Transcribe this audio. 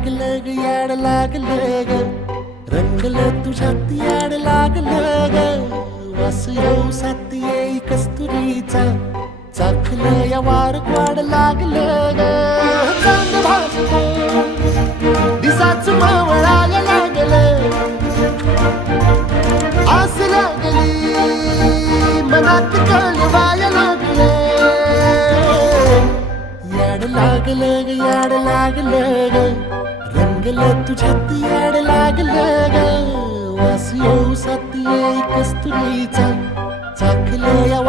लागलं ग याड लागलं ग रंगलं तुझ्यात याड लागलं ग वास येऊ साथ येई कस्तुरीचा चाखलं या वार वाड लागलं ग चांद भासलं दिसाच मावळायला लागलं आस लागली मनात कळवायला लागलं याड लागलं ग याड लागलं ग रंगलं तुझ्यात याड लागलं ग वास येऊ साथ येई कस्तुरीचा चाखलं या